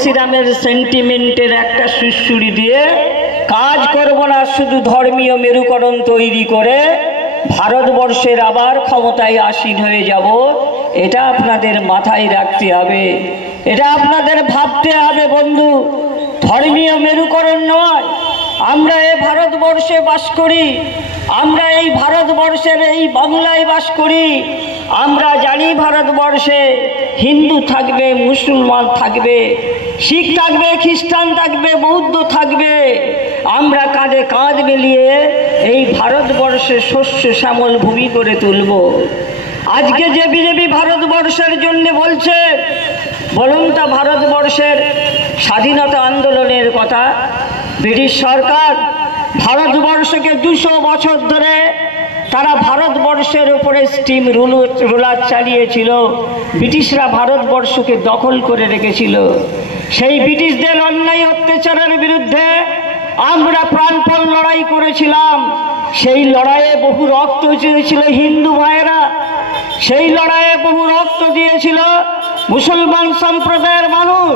শ্রীরামের সেন্টিমেন্টের একটা সুড়সুড়ি দিয়ে কাজ করব না, শুধু ধর্মীয় মেরুকরণ তৈরি করে ভারতবর্ষের আবার ক্ষমতায় আসীন হয়ে যাব, এটা আপনাদের মাথায় রাখতে হবে, এটা আপনাদের ভাবতে হবে বন্ধু। ধর্মীয় মেরুকরণ নয়, আমরা এই ভারতবর্ষে বাস করি, আমরা এই ভারতবর্ষের এই বাংলায় বাস করি। আমরা জানি ভারতবর্ষে হিন্দু থাকবে, মুসলমান থাকবে, শিখ থাকবে, খ্রিস্টান থাকবে, বৌদ্ধ থাকবে। আমরা কাঁধে কাঁধ মিলিয়ে এই ভারতবর্ষে শস্য শ্যামল ভূমি করে তুলব। আজকে যে বিজেপি ভারতবর্ষের জন্য বলছে, বলুন তা ভারতবর্ষের স্বাধীনতা আন্দোলনের কথা। ব্রিটিশ সরকার ভারতবর্ষকে 200 বছর ধরে তারা ভারতবর্ষের উপরে স্টিম রুলার চালিয়েছিল। ব্রিটিশরা ভারতবর্ষকে দখল করে রেখেছিল। সেই ব্রিটিশদের অন্যায় অত্যাচারের বিরুদ্ধে আমরা প্রাণপণ লড়াই করেছিলাম। সেই লড়াইয়ে বহু রক্ত দিয়েছিল হিন্দু ভাইয়েরা, সেই লড়াইয়ে বহু রক্ত দিয়েছিল মুসলমান সম্প্রদায়ের মানুষ,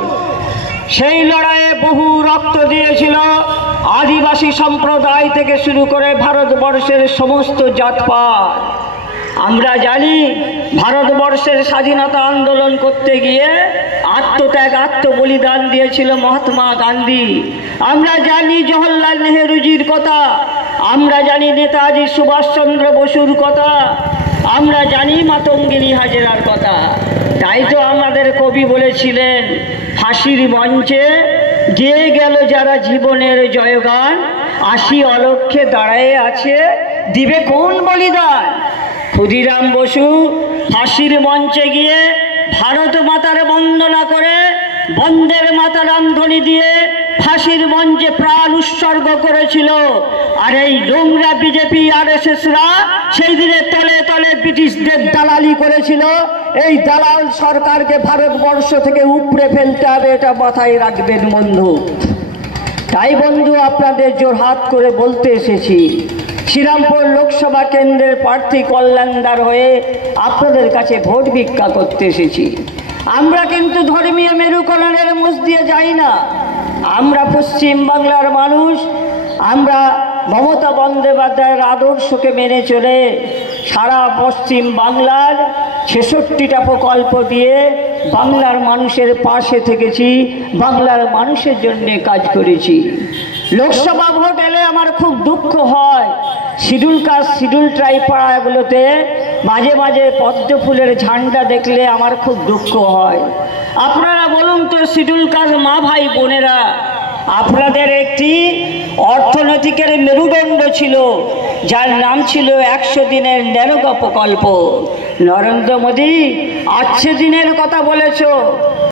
সেই লড়াইয়ে বহু রক্ত দিয়েছিল আদিবাসী সম্প্রদায় থেকে শুরু করে ভারতবর্ষের সমস্ত জাতপাত। আমরা জানি ভারতবর্ষের স্বাধীনতা আন্দোলন করতে গিয়ে আত্মত্যাগ, আত্মবলিদান দিয়েছিল মহাত্মা গান্ধী। আমরা জানি জওহরলাল নেহরুজির কথা, আমরা জানি নেতাজি সুভাষচন্দ্র বসুর কথা, আমরা জানি মাতঙ্গিনী হাজরার কথা। তাই তো আমাদের কবি বলেছিলেন, ফাঁসির মঞ্চে গেয়ে গেল যারা জীবনের জয়গান, আসি অলক্ষ্যে দাঁড়ায়ে আছে দিবে কোন বলিদান। ক্ষুদিরাম বসু ফাঁসির মঞ্চে গিয়ে ভারত মাতার বন্দনা করে বন্দের মাতারাম ধ্বনি দিয়ে ফাঁসির মঞ্চে প্রাণ উৎসর্গ করেছিল। আর এই নোংরা বিজেপি আরএসএসরা সেই দিনে তলে তলে ব্রিটিশদের দালালি করেছিল। এই দালাল সরকারকে ভারতবর্ষ থেকে উপড়ে ফেলতে হবে, এটা মাথায় রাখবেন বন্ধু। তাই বন্ধু আপনাদের জোরহাত করে বলতে এসেছি, শ্রীরামপুর লোকসভা কেন্দ্রের প্রার্থী কল্যাণদার হয়ে আপনাদের কাছে ভোট ভিক্ষা করতে এসেছি। আমরা কিন্তু ধর্মীয় মেরুকরণের মধ্য দিয়ে যাই না। আমরা পশ্চিম বাংলার মানুষ, আমরা মমতা বন্দ্যোপাধ্যায়ের আদর্শকে মেনে চলে সারা পশ্চিম বাংলার 66টা প্রকল্প দিয়ে বাংলার মানুষের পাশে থেকেছি, বাংলার মানুষের জন্য কাজ করেছি। লোকসভা ভোট এলে আমার খুব দুঃখ হয়, শিডিউল কাস্ট শিডিউল ট্রাইব পাড়াগুলোতে মাঝে মাঝে পদ্ম ফুলের ঝান্ডা দেখলে আমার খুব দুঃখ হয়। আপনারা বলুন তো শিডিউল কাস্ট মা ভাই বোনেরা, আপনাদের একটি অর্থনৈতিকের মেরুদণ্ড ছিল যার নাম ছিল 100 দিনের নেরোগা প্রকল্প। নরেন্দ্র মোদী 8 দিনের কথা বলেছ,